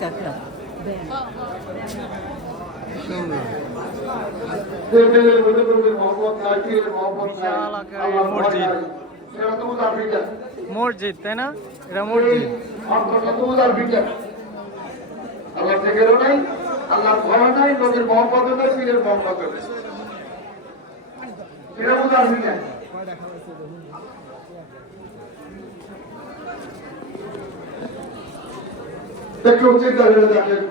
কাকা মসজিদ তাই না এটা মসজিদ আল্লাহ থেকেও নাই আল্লাহ ভয় নাই নদীর মহব্বত নাই পীরের মহব্বত নাই এটা বুঝার মিলে একটু চিন্তা করে দেখেন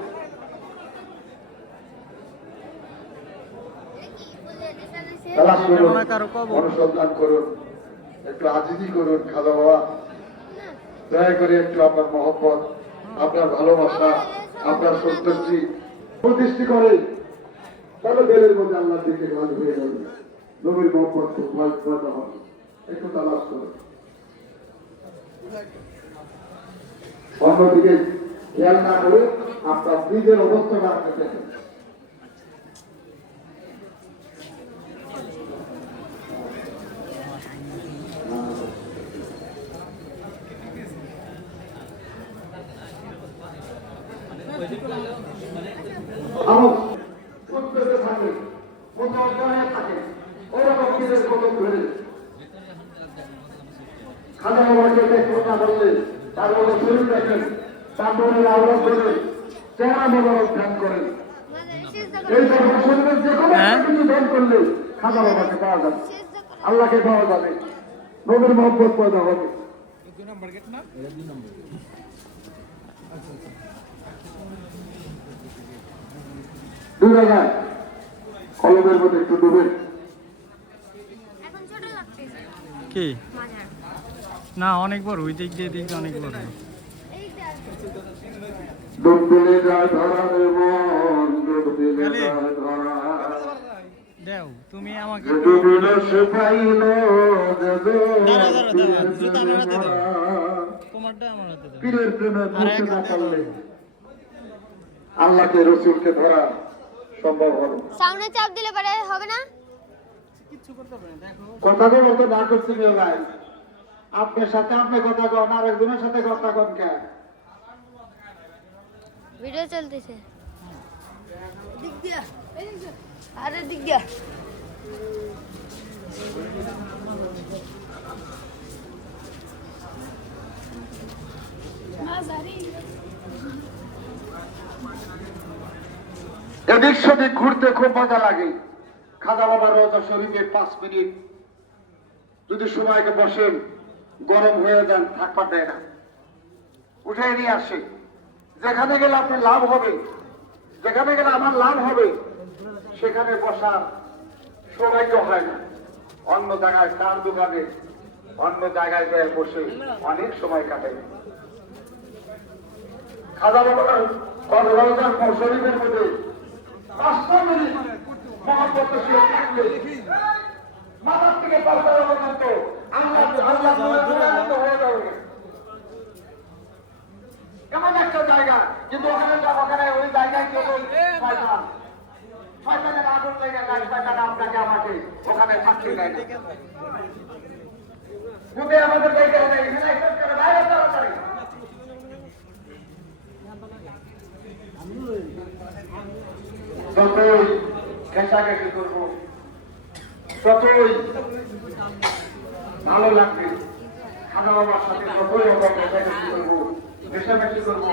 অনুসন্ধান করুন একটু আজিজি করুন খাওয়া বাবা দয়া করে একটু আপনার মহব্বত আপনার ভালোবাসা আপনার সন্তুষ্টি প্রতিষ্ঠি করে তবে বেলের মধ্যে আল্লাহ দিকে ভালো হয়ে যাবে নবীর মহব্বত খুব পয়দা হবে একটু তালাশ করুন অন্যদিকে খেয়াল না করে আপনার নিজের অবস্থা রাখতে দেখেন খাজা বাবাকে কথা বললে তার শরীর দেখেন তার মনের আওয়াজ করে চেহারা মোবারক ধ্যান করেন এই শরীরের যে কোনো কিছু ধ্যান করলে খাজা বাবাকে পাওয়া যাবে আল্লাহকে পাওয়া যাবে নবীর মহব্বত পয়দা হবে ডুবে যায় কলমের মধ্যে একটু ডুবে কি না অনেক বড় ওই দিক দিয়ে দিকে অনেক বড় ডুবলে যায় ধরা রে মন ডুবলে যায় ধরা দেও তুমি আমাকে ডুবলে সে পাইলো জুতা আমার হাতে দাও তোমারটা আমার হাতে দাও পীরের প্রেমে মুক্তি না পারলে আল্লাহকে রাসূলকে ধরা সম্ভব হবে সামনে চাপ দিলে পারে হবে না কিছু করতে পারে দেখো কথাগুলো তো না করতে গিয়ে ভাই আপনার সাথে আপনি কথা কন আর একজনের সাথে কথা কন কে ভিডিও চলতেছে দিক দিয়া আরে দিক দিয়া এদিক সেদিক ঘুরতে খুব মজা লাগে খাজা বাবার রোজা শরীফে 5 মিনিট যদি সময়কে বসেন গরম হয়ে যান থাকবার দেয় না উঠে নিয়ে আসে যেখানে গেলে আপনি লাভ হবে যেখানে গেলে আমার লাভ হবে সেখানে বসার সৌভাগ্য হয় না অন্য জায়গায় চার দোকানে অন্য জায়গায় গিয়ে বসে অনেক সময় কাটে খাজা বাবার রোজার শরীফের মধ্যে 5 মিনিট মহব্বত মাথার থেকে পাল্টা পর্যন্ত এমন একটা জায়গা কিন্তু ওখানে ওই জায়গায় শয়তানের আগুন লেগে যায় শয়তান আপনাকে আমাকে ওখানে থাকতে দেয় না বুঝে আমাদের জায়গায় বাইরে তাড়াতাড়ি যতই ঘেঁষাঘেঁষি করবো ততই ভালো লাগবে খাজা বাবার সাথে যতই আমরা ঘেঁষাঘেঁষি করবো ঘেঁষাঘেঁষি করবো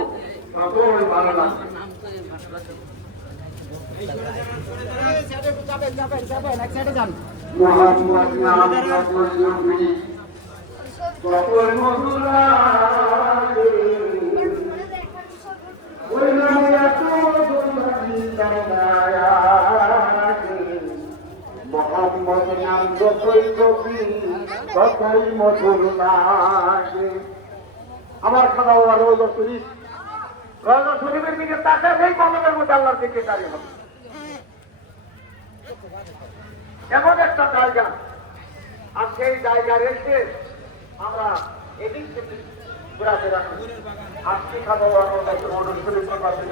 ততই ভালো লাগবে মোহাম্মদ নাম নবী ততই মধুর লাগে ওই নামে এত মোহাম্মদ নাম যতই কবি ততই মধুর লাগে আমার খাওয়া বাবা রোজা শরীফ রোজা শরীফের দিকে তাকালেই কলমের মধ্যে আল্লাহর দিকে দাঁড়িয়ে হবে এমন একটা জায়গা আর সেই জায়গা রেখে আমরা এদিক সেদিক ঘোরাতে রাখি আজকে খাওয়া বাবা রোজা শরীফের পাশে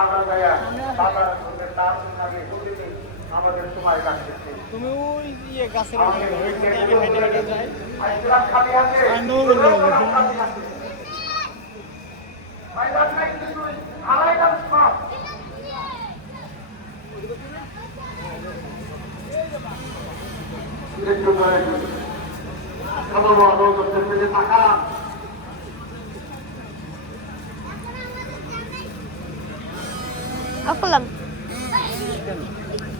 আমরা যাইয়া বাবার সঙ্গে তার সঙ্গে প্রতিদিন আমাদের সময় কাটতেছে তুমি ওই ইয়ে গাছের হেঁটে হেঁটে যাই খালি আছে একটু দয়া করে খাজা বাবা রোজা শরীফের দিকে তাকান। অফ করলাম।